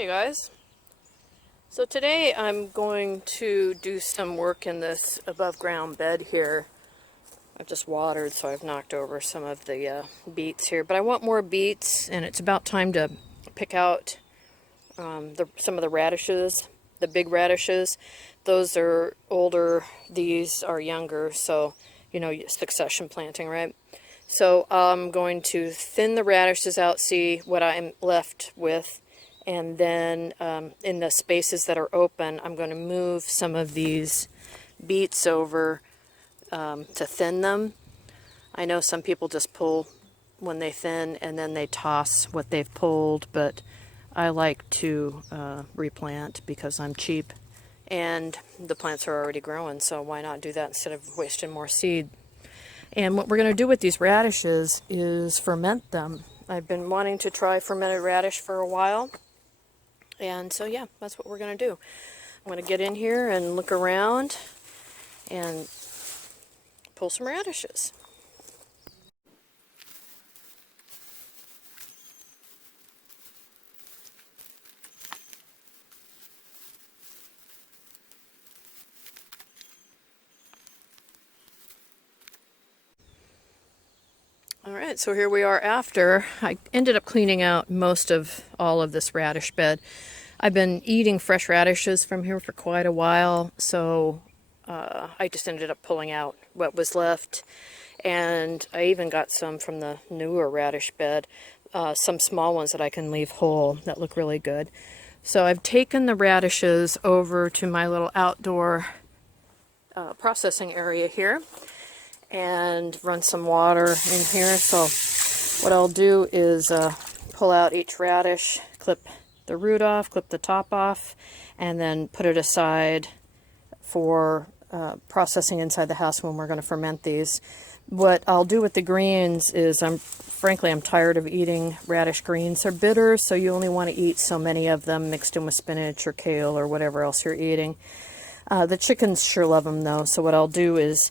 Hi guys. So today I'm going to do some work in this above ground bed here. I've just watered, so I've knocked over some of the beets here, but I want more beets, and it's about time to pick out some of the radishes, the big radishes. Those are older, these are younger, so succession planting, right? So I'm going to thin the radishes out, see what I'm left with. And then in the spaces that are open, I'm going to move some of these beets over to thin them. I know some people just pull when they thin and then they toss what they've pulled, but I like to replant because I'm cheap and the plants are already growing, so why not do that instead of wasting more seed? And what we're going to do with these radishes is ferment them. I've been wanting to try fermented radish for a while. And so, yeah, that's what we're going to do. I'm going to get in here and look around and pull some radishes. Alright, so here we are after. I ended up cleaning out most of all of this radish bed. I've been eating fresh radishes from here for quite a while, so I just ended up pulling out what was left. And I even got some from the newer radish bed, some small ones that I can leave whole that look really good. So I've taken the radishes over to my little outdoor processing area here and run some water in here. So what I'll do is pull out each radish, clip the root off, clip the top off, and then put it aside for processing inside the house when we're going to ferment these. What I'll do with the greens is frankly I'm tired of eating radish greens. They're bitter, so you only want to eat so many of them mixed in with spinach or kale or whatever else you're eating. The chickens sure love them though, so what I'll do is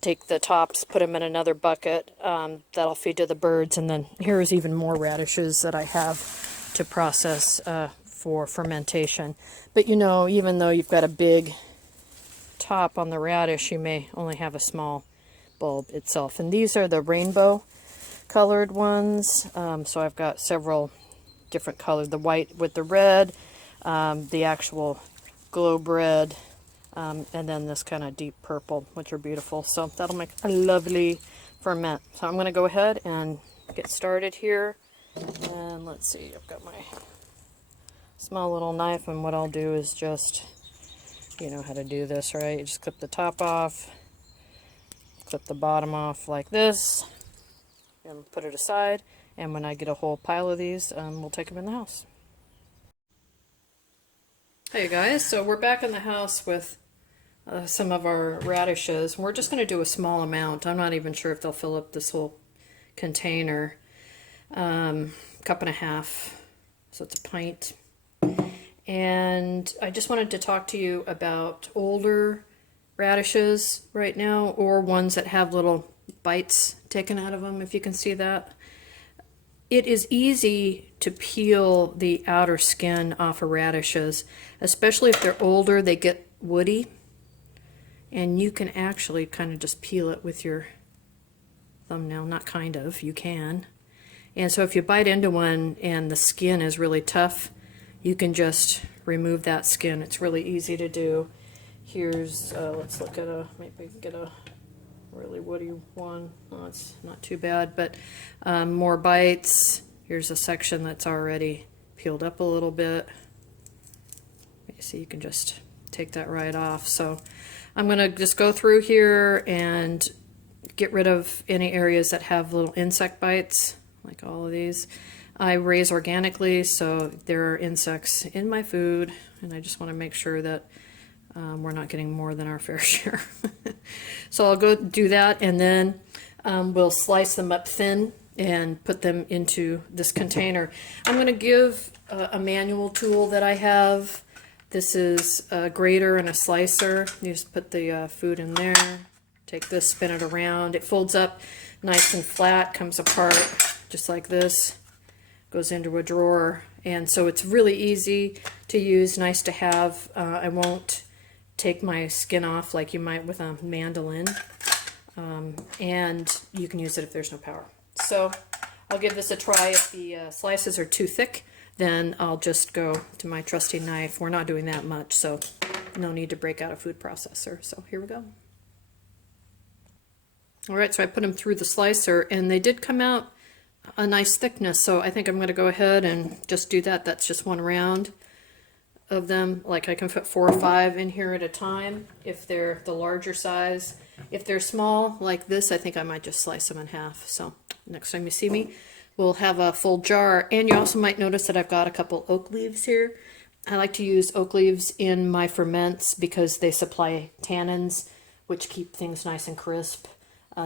take the tops, put them in another bucket that'll feed to the birds, and then here's even more radishes that I have to process for fermentation. But even though you've got a big top on the radish, you may only have a small bulb itself. And these are the rainbow colored ones, so I've got several different colors, the white with the red, the actual globe red, and then this kind of deep purple, which are beautiful. So that'll make a lovely ferment. So I'm going to go ahead and get started here. And let's see, I've got my small little knife, and what I'll do is just, you know how to do this, right? You just clip the top off, clip the bottom off like this, and put it aside. And when I get a whole pile of these, we'll take them in the house. Hey guys, so we're back in the house with some of our radishes. We're just going to do a small amount. I'm not even sure if they'll fill up this whole container. Cup and a half, so it's a pint. And I just wanted to talk to you about older radishes right now, or ones that have little bites taken out of them, if you can see that. It is easy to peel the outer skin off of radishes, especially if they're older. They get woody, and you can actually kind of just peel it with your thumbnail. Not kind of, you can. And so if you bite into one and the skin is really tough, you can just remove that skin. It's really easy to do. Here's, let's look at maybe we can get a really woody one. Oh, it's not too bad, but more bites. Here's a section that's already peeled up a little bit. You see, you can just take that right off. So I'm going to just go through here and get rid of any areas that have little insect bites, like all of these. I raise organically, so there are insects in my food, and I just want to make sure that we're not getting more than our fair share. So I'll go do that, and then we'll slice them up thin and put them into this container. I'm going to give a manual tool that I have. This is a grater and a slicer. You just put the food in there, take this, spin it around. It folds up nice and flat, comes apart just like this, goes into a drawer, And so it's really easy to use, nice to have. I won't take my skin off like you might with a mandolin. And you can use it if there's no power. So I'll give this a try. If the slices are too thick, then I'll just go to my trusty knife. We're not doing that much, so no need to break out a food processor. So here we go. All right, so I put them through the slicer, and they did come out a nice thickness, so I think I'm going to go ahead and just do that. That's just one round of them. Like, I can fit 4 or 5 in here at a time if they're the larger size. If they're small like this, I think I might just slice them in half. So next time you see me, we'll have a full jar. And you also might notice that I've got a couple oak leaves here. I like to use oak leaves in my ferments because they supply tannins, which keep things nice and crisp.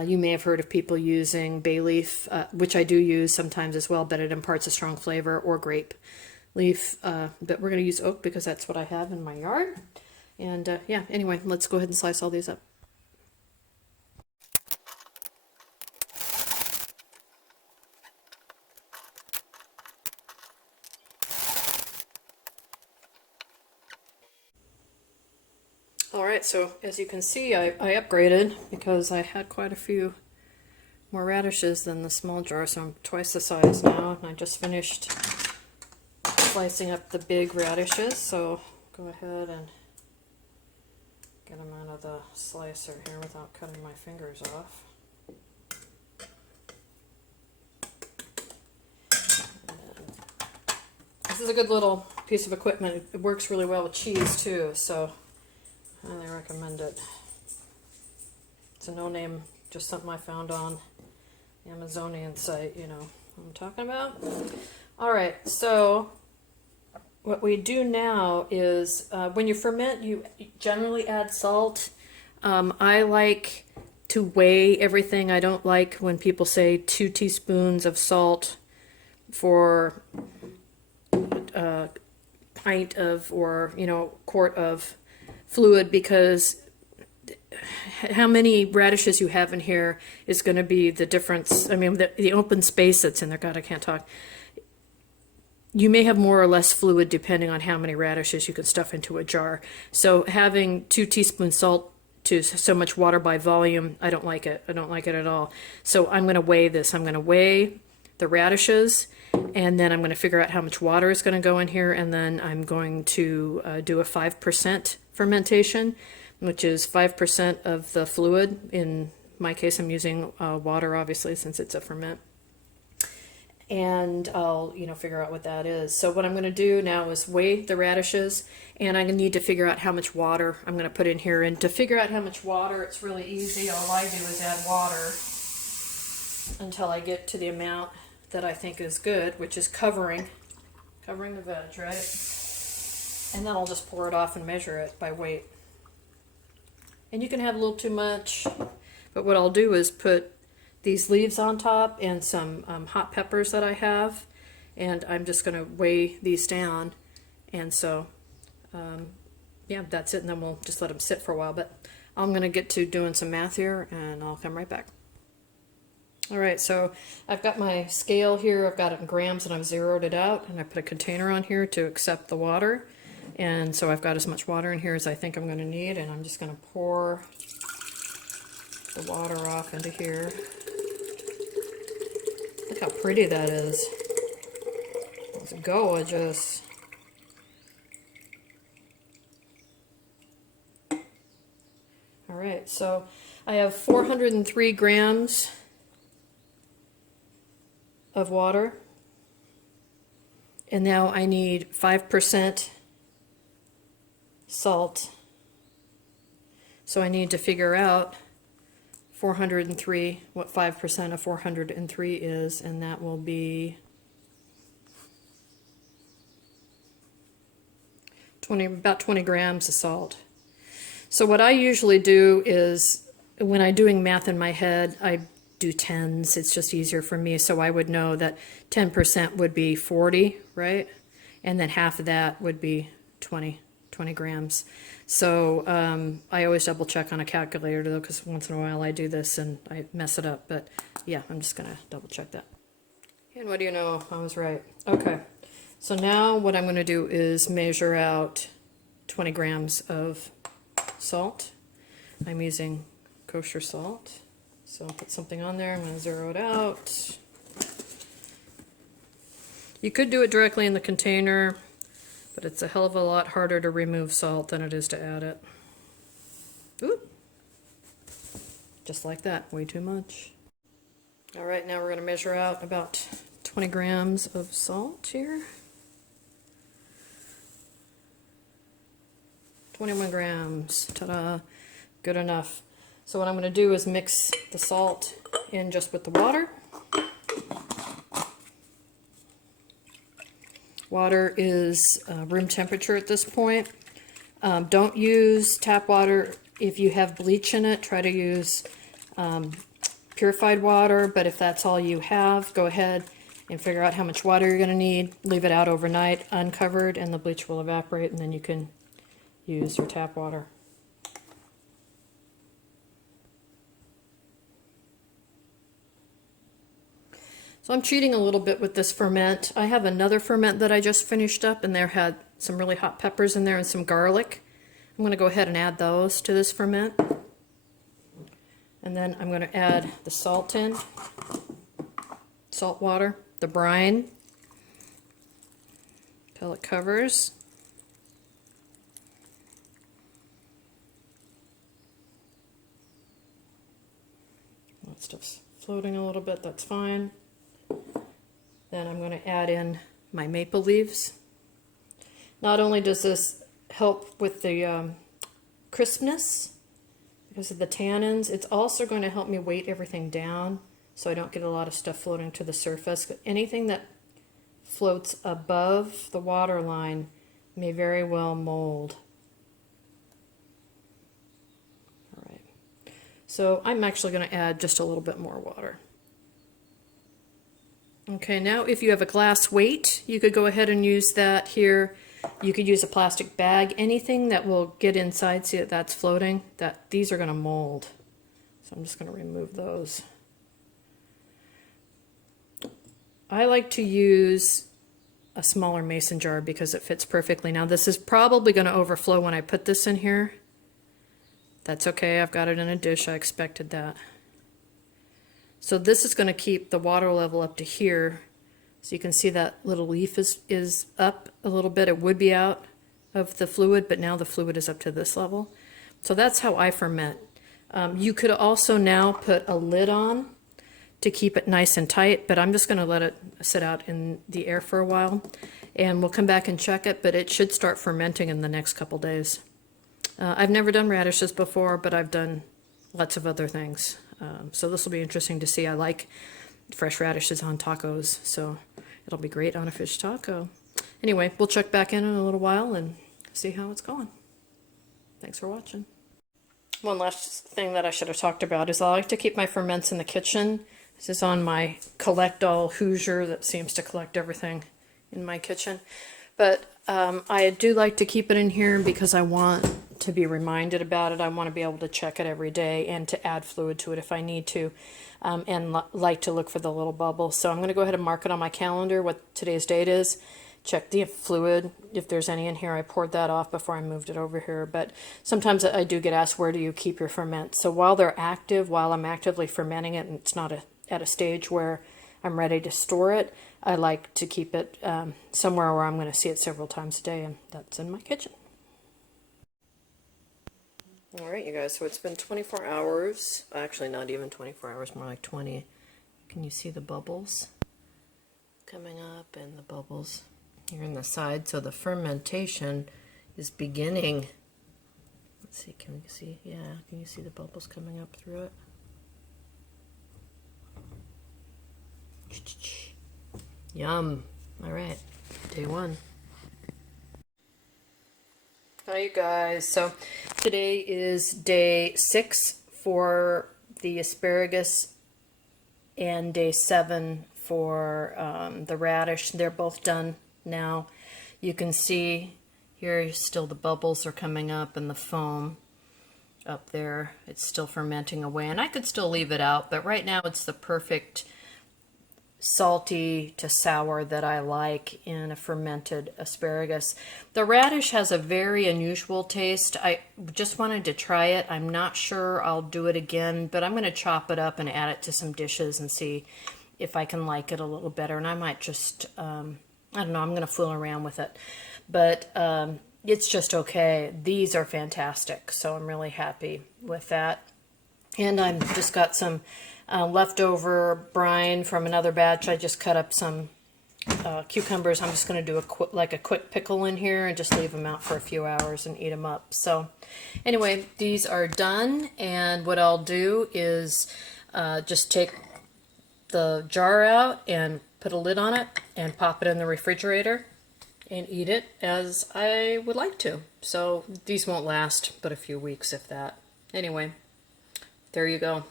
You may have heard of people using bay leaf, which I do use sometimes as well, but it imparts a strong flavor, or grape leaf. But we're going to use oak because that's what I have in my yard. And yeah, anyway, let's go ahead and slice all these up. Alright, so as you can see, I upgraded because I had quite a few more radishes than the small jar, so I'm twice the size now. And I just finished slicing up the big radishes, so go ahead and get them out of the slicer here without cutting my fingers off. This is a good little piece of equipment. It works really well with cheese too, so I highly recommend it. It's a no-name, just something I found on the Amazonian site, you know what I'm talking about. Alright, so what we do now is when you ferment, you generally add salt. I like to weigh everything. I don't like when people say 2 teaspoons of salt for a pint of, or quart of fluid, because how many radishes you have in here is going to be the difference. I mean, the open space that's in there, God, I can't talk. You may have more or less fluid depending on how many radishes you can stuff into a jar. So having 2 teaspoons salt to so much water by volume, I don't like it. I don't like it at all. So I'm going to weigh this. I'm going to weigh the radishes, and then I'm going to figure out how much water is going to go in here, and then I'm going to do a 5% fermentation, which is 5% of the fluid. In my case, I'm using water, obviously, since it's a ferment. And I'll, figure out what that is. So what I'm going to do now is weigh the radishes, and I'm going to need to figure out how much water I'm going to put in here. And to figure out how much water, it's really easy. All I do is add water until I get to the amount that I think is good, which is covering the veg, right? And then I'll just pour it off and measure it by weight. And you can have a little too much, but what I'll do is put these leaves on top and some hot peppers that I have, and I'm just going to weigh these down. And so, yeah, that's it, and then we'll just let them sit for a while. But I'm going to get to doing some math here, and I'll come right back. Alright, so I've got my scale here, I've got it in grams, and I've zeroed it out, and I put a container on here to accept the water. And so I've got as much water in here as I think I'm going to need, and I'm just going to pour the water off into here. Look how pretty that is. It's gorgeous. Alright, so I have 403 grams of water, and now I need 5% salt. So I need to figure out 403, what 5% of 403 is, and that will be 20, about 20 grams of salt. So what I usually do is, when I'm doing math in my head, I do tens. It's just easier for me, so I would know that 10% would be 40, right? And then half of that would be 20 grams. So I always double check on a calculator though, because once in a while I do this and I mess it up. But yeah, I'm just gonna double check that. And what do you know? I was right. Okay. So now what I'm going to do is measure out 20 grams of salt. I'm using kosher salt. So I'll put something on there. I'm going to zero it out. You could do it directly in the container, but it's a hell of a lot harder to remove salt than it is to add it. Oop. Just like that, way too much. All right, now we're going to measure out about 20 grams of salt here. 21 grams, ta-da, good enough. So what I'm going to do is mix the salt in just with the water. Water is room temperature at this point. Don't use tap water if you have bleach in it. Try to use purified water, but if that's all you have, go ahead and figure out how much water you're going to need. Leave it out overnight uncovered and the bleach will evaporate, and then you can use your tap water. So I'm cheating a little bit with this ferment. I have another ferment that I just finished up, and there had some really hot peppers in there and some garlic. I'm going to go ahead and add those to this ferment. And then I'm going to add the salt in, salt water, the brine, till it covers. That stuff's floating a little bit, that's fine. Then I'm going to add in my maple leaves. Not only does this help with the crispness because of the tannins, it's also going to help me weight everything down so I don't get a lot of stuff floating to the surface. Anything that floats above the water line may very well mold. All right. So I'm actually going to add just a little bit more water. Okay, now if you have a glass weight, you could go ahead and use that here. You could use a plastic bag, anything that will get inside, see that that's floating, that these are going to mold. So I'm just going to remove those. I like to use a smaller mason jar because it fits perfectly. Now this is probably going to overflow when I put this in here. That's okay, I've got it in a dish, I expected that. So this is going to keep the water level up to here. So you can see that little leaf is up a little bit. It would be out of the fluid, but now the fluid is up to this level. So that's how I ferment. You could also now put a lid on to keep it nice and tight, but I'm just going to let it sit out in the air for a while. And we'll come back and check it, but it should start fermenting in the next couple days. I've never done radishes before, but I've done lots of other things. So this will be interesting to see. I like fresh radishes on tacos, so it'll be great on a fish taco. Anyway, we'll check back in a little while and see how it's going. Thanks for watching. One last thing that I should have talked about is I like to keep my ferments in the kitchen. This is on my collect all Hoosier that seems to collect everything in my kitchen. But I do like to keep it in here because I want to be reminded about it. I want to be able to check it every day and to add fluid to it if I need to, and like to look for the little bubbles. So I'm going to go ahead and mark it on my calendar what today's date is. Check the fluid. If there's any in here, I poured that off before I moved it over here. But sometimes I do get asked, where do you keep your ferment? So while they're active, while I'm actively fermenting it, and it's not at a stage where I'm ready to store it, I like to keep it somewhere where I'm going to see it several times a day, and that's in my kitchen. Alright, you guys, so it's been 24 hours. Actually, not even 24 hours, more like 20. Can you see the bubbles coming up and the bubbles here in the side? So the fermentation is beginning. Let's see, can we see? Yeah, can you see the bubbles coming up through it? Yum. Alright, day one. Hi you guys, so today is day 6 for the asparagus and day 7 for the radish. They're both done now. You can see here still the bubbles are coming up and the foam up there. It's still fermenting away, and I could still leave it out, but right now it's the perfect salty to sour that I like in a fermented asparagus. The radish has a very unusual taste. I just wanted to try it. I'm not sure I'll do it again, but I'm going to chop it up and add it to some dishes and see if I can like it a little better. And I might just, I don't know, I'm going to fool around with it. But it's just okay. These are fantastic, so I'm really happy with that. And I've just got some leftover brine from another batch. I just cut up some cucumbers. I'm just going to do a quick pickle in here and just leave them out for a few hours and eat them up. So anyway, these are done, and what I'll do is just take the jar out and put a lid on it and pop it in the refrigerator and eat it as I would like to. So these won't last but a few weeks, if that. Anyway, there you go.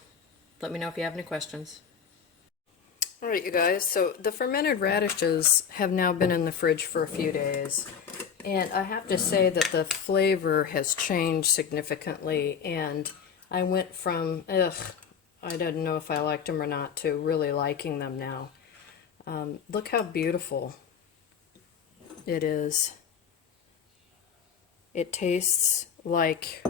Let me know if you have any questions. All right, you guys, so the fermented radishes have now been in the fridge for a few days, and I have to say that the flavor has changed significantly, and I went from, I didn't know if I liked them or not, to really liking them now. Look how beautiful it is. It tastes like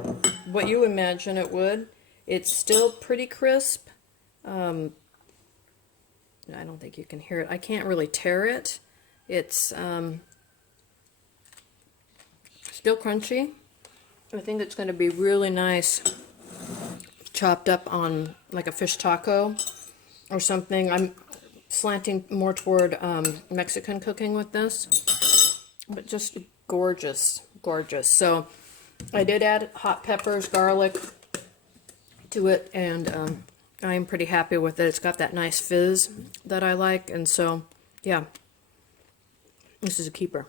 what you imagine it would. It's still pretty crisp. I don't think you can hear it. I can't really tear it. It's still crunchy. I think it's going to be really nice chopped up on like a fish taco or something. I'm slanting more toward Mexican cooking with this, but just gorgeous, gorgeous. So I did add hot peppers, garlic to it, and I'm pretty happy with it. It's got that nice fizz that I like, and so yeah, this is a keeper.